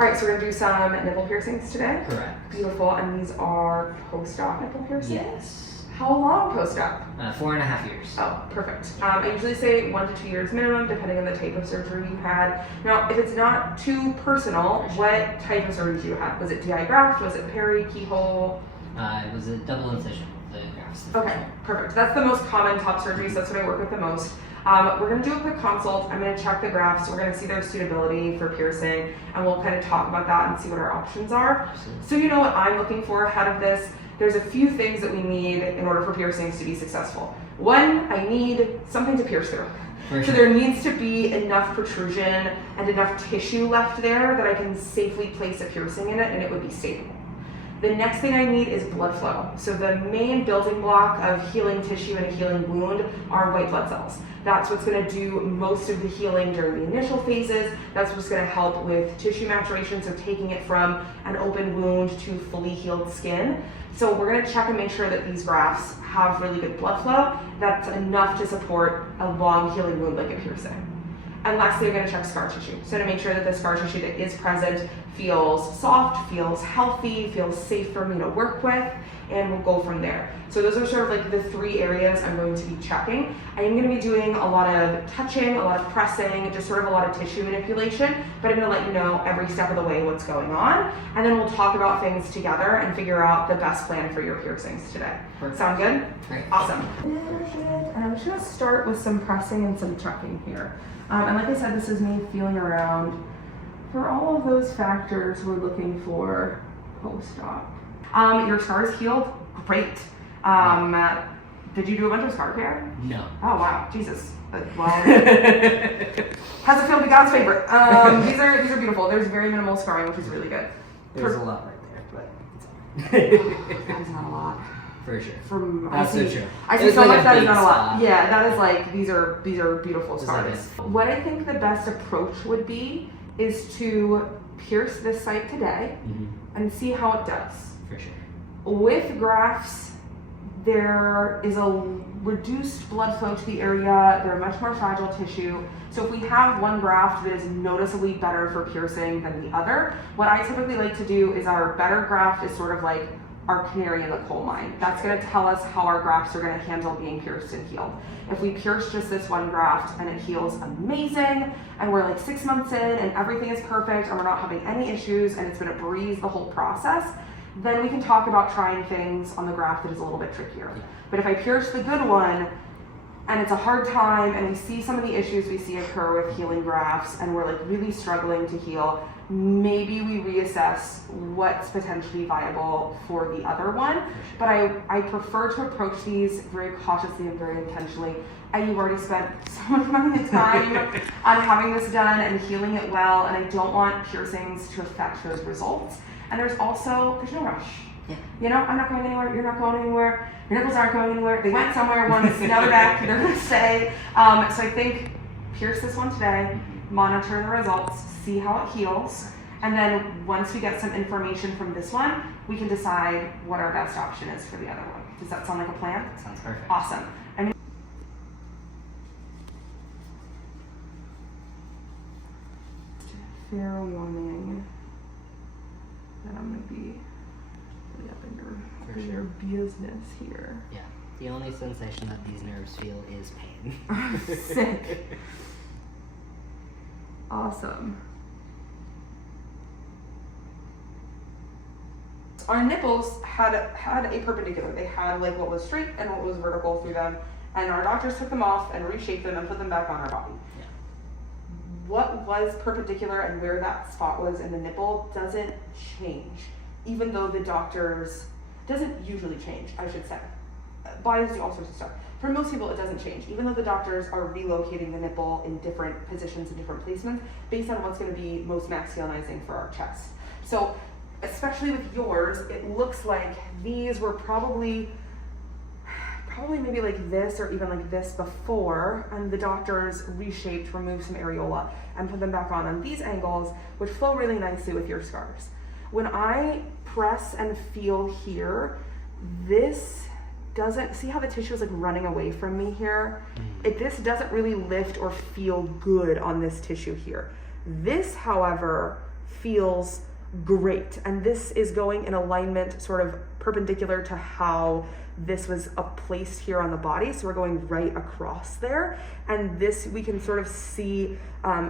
All right, so we're gonna do some nipple piercings today. Correct. Beautiful, and these are post-op nipple piercings? Yes. How long post-op? 4.5 years. Oh, perfect. I usually say 1 to 2 years minimum, depending on the type of surgery you had. Now, if it's not too personal, what type of surgery you had? Was it DI graft? Was it peri, keyhole? It was a double incision, the grafts. Okay, perfect. That's the most common top surgery, so that's what I work with the most. We're going to do a quick consult. I'm going to check the grafts. We're going to see their suitability for piercing, and we'll kind of talk about that and see what our options are. Absolutely. So you know what I'm looking for ahead of this. There's a few things that we need in order for piercings to be successful. One, I need something to pierce through. So there needs to be enough protrusion and enough tissue left there that I can safely place a piercing in it and it would be stable. The next thing I need is blood flow. So the main building block of healing tissue and a healing wound are white blood cells. That's what's going to do most of the healing during the initial phases. That's what's going to help with tissue maturation, so taking it from an open wound to fully healed skin. So we're going to check and make sure that these grafts have really good blood flow. That's enough to support a long healing wound like a piercing. And lastly, we're going to check scar tissue. So to make sure that the scar tissue that is present feels soft, feels healthy, feels safe for me to work with, and we'll go from there. So those are sort of like the 3 areas I'm going to be checking. I am going to be doing a lot of touching, a lot of pressing, just sort of a lot of tissue manipulation, but I'm going to let you know every step of the way what's going on, and then we'll talk about things together and figure out the best plan for your piercings today. Perfect. Sound good? Great. Awesome. And I'm just going to start with some pressing and some checking here. And like I said, this is me feeling around for all of those factors we're looking for post-op. Your scars healed? Great. Did you do a bunch of scar care? No. Oh wow, Jesus. Well, how's it feel to be God's favorite? These are beautiful. There's very minimal scarring, which is really good. There's a lot right there, but it's all That is not a lot. for sure. That's so true. I see so like much a that is big not a lot. spot. Yeah, that is like these are beautiful Just like scars. What I think the best approach would be is to pierce this site today and see how it does. For sure. With grafts, there is a reduced blood flow to the area. They're much more fragile tissue. So if we have one graft that is noticeably better for piercing than the other, what I typically like to do is our better graft is sort of like our canary in the coal mine. That's going to tell us how our grafts are going to handle being pierced and healed. If we pierce just this one graft and it heals amazing, and we're like 6 months in and everything is perfect and we're not having any issues and it's been a breeze the whole process, then we can talk about trying things on the graft that is a little bit trickier. But if I pierce the good one and it's a hard time and we see some of the issues we see occur with healing grafts and we're like really struggling to heal, maybe we reassess what's potentially viable for the other one. But I prefer to approach these very cautiously and very intentionally. And you've already spent so much money and time on having this done and healing it well, and I don't want piercings to affect those results. And there's no rush. Yeah. You know, I'm not going anywhere, you're not going anywhere, your nipples aren't going anywhere. They went somewhere once, now they're back, they're gonna stay. So I think pierce this one today, monitor the results, see how it heals, and then once we get some information from this one, we can decide what our best option is for the other one. Does that sound like a plan? Sounds perfect. Awesome. Fair warning that I'm gonna be really up in your business here. Yeah. The only sensation that these nerves feel is pain. Sick. Awesome. Our nipples had a perpendicular. They had like what was straight and what was vertical through them, and our doctors took them off and reshaped them and put them back on our body. Yeah. What was perpendicular and where that spot was in the nipple doesn't change, even though the doctors, doesn't usually change, I should say. Bodies do all sorts of stuff. For most people, it doesn't change, even though the doctors are relocating the nipple in different positions and different placements based on what's going to be most masculinizing for our chest. So, especially with yours, it looks like these were probably maybe like this or even like this before, and the doctors reshaped, removed some areola, and put them back on these angles, which flow really nicely with your scars. When I press and feel here, this doesn't, see how the tissue is like running away from me here? This doesn't really lift or feel good on this tissue here. This, however, feels great. And this is going in alignment sort of perpendicular to how this was placed here on the body. So we're going right across there. And this, we can sort of see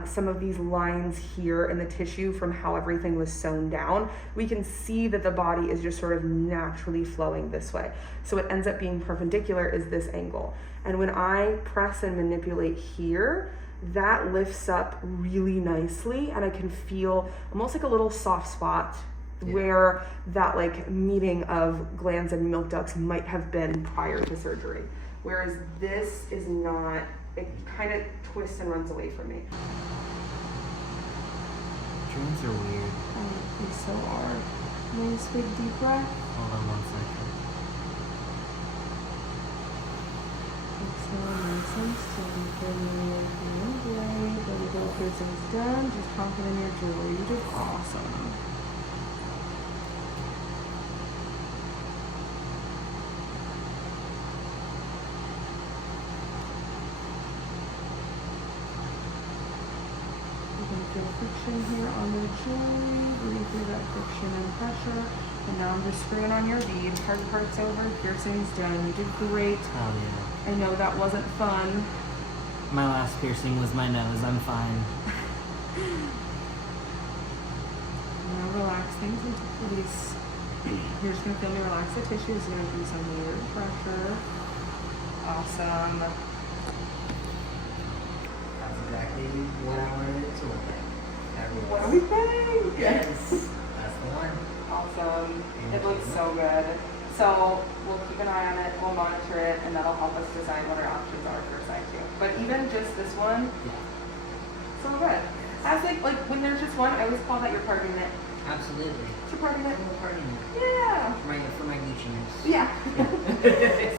some of these lines here in the tissue from how everything was sewn down. We can see that the body is just sort of naturally flowing this way. So what ends up being perpendicular is this angle. And when I press and manipulate here, that lifts up really nicely, and I can feel almost like a little soft spot where that like meeting of glands and milk ducts might have been prior to surgery. Whereas this is not, it kind of twists and runs away from me. Dreams are weird. They so are. Nice big deep breath. Hold on 1 second. Exhale, nice and steady. Feeling great. Let it go. Piercing's done. Just confident in your jewelry. You did awesome. Feel friction here on the jewelry, breathe through that friction and pressure. And now I'm just screwing on your bead. Hard part's over, piercing's done. You did great. Oh yeah. I know that wasn't fun. My last piercing was my nose. I'm fine. Now relax things into place. You're just gonna feel me relax the tissues. You're gonna do some weird pressure. Awesome. That's exactly what I wanted it to look like. What do we think? Yes. That's the one. Awesome. It looks so good. So we'll keep an eye on it, we'll monitor it, and that'll help us decide what our options are for side 2. But even just this one, so good. As like when there's just one, I always call that your party knit. Absolutely. It's your party knit. A little party knit. Yeah. For my Gucci knits. Yeah.